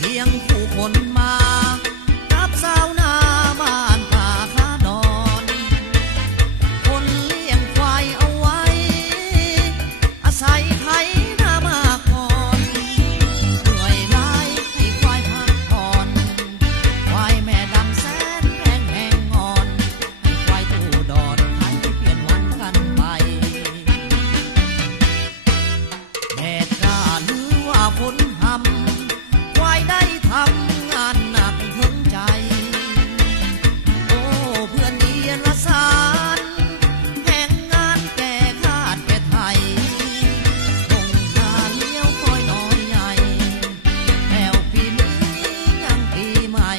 เพียงผู้คนมากับสาวนาบ้านป่าคาดอนคนเลี้ยงควายเอาไว้อาศัยไถนามาก่อนเหนื่อยหลายให้ควายพักผ่อนควายแม่ดำแสนแข็งแรงงอนให้ควายตู้ดอนไถเปลี่ยนวันกันไปแดดจ้าหรือว่าฝนหำควายได้ทำงานหนักถึงใจโอ้เพื่อนเรียนละสารแห่งงานแก่คาดแก่ไทยคงหาเลี้ยวคอยน้อยใหญ่แถวปีนี้ยังปีใหม่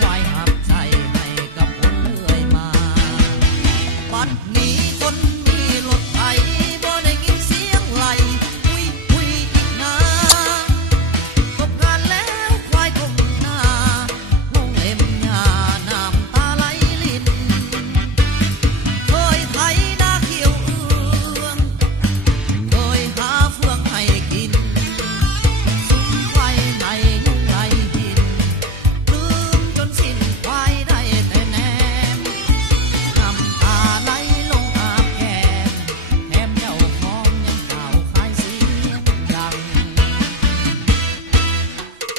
ควายหับใจให้กับคนเลื่อยมาบัดนี้คนมีรถไถบ่ได้ยินเสียงไหลหุยอีกนาตกงานแล้วควายคงหน้าลงเล็มหญ้าน้ำตาไหลลินเคยไถนาเขียวเอื้องเคยหาเฟืองให้กินสุมไฟในยุงไหลกินลืมจนสิ้นควายได้แต่แนมน้ำตาไหลลงอาบแก้มแถมเจ้าของยังกล่าวขายเสียงดัง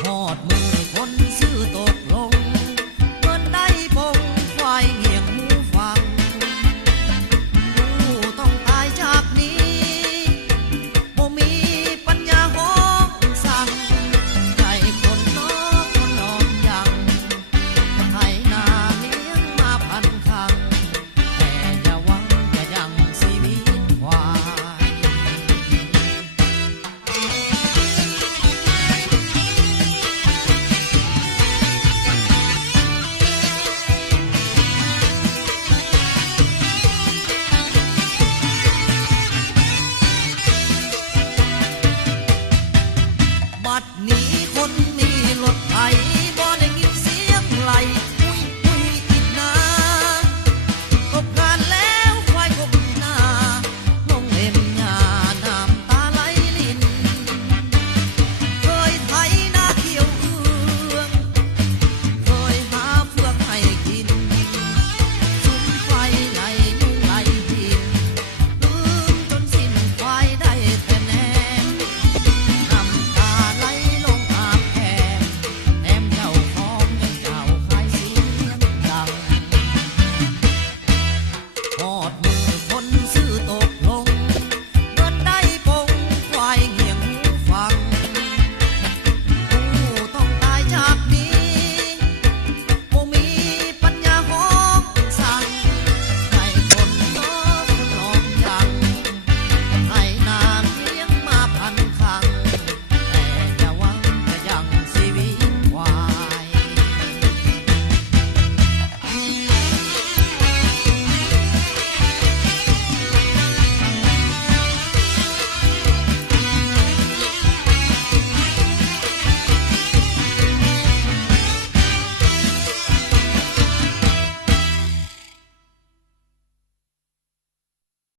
หอดมือคนซื้อตกลงเงินได้พงควายเงี่ยงหูฟังผู้ต้องตายจากนี้บ่มีปัญญาห้องสั่งใจคนนอกคนนอนยังไถนาเลี้ยงมาพันครั้งแต่อย่าหวังจะยังชีวิตควาย บัดนี้คนมี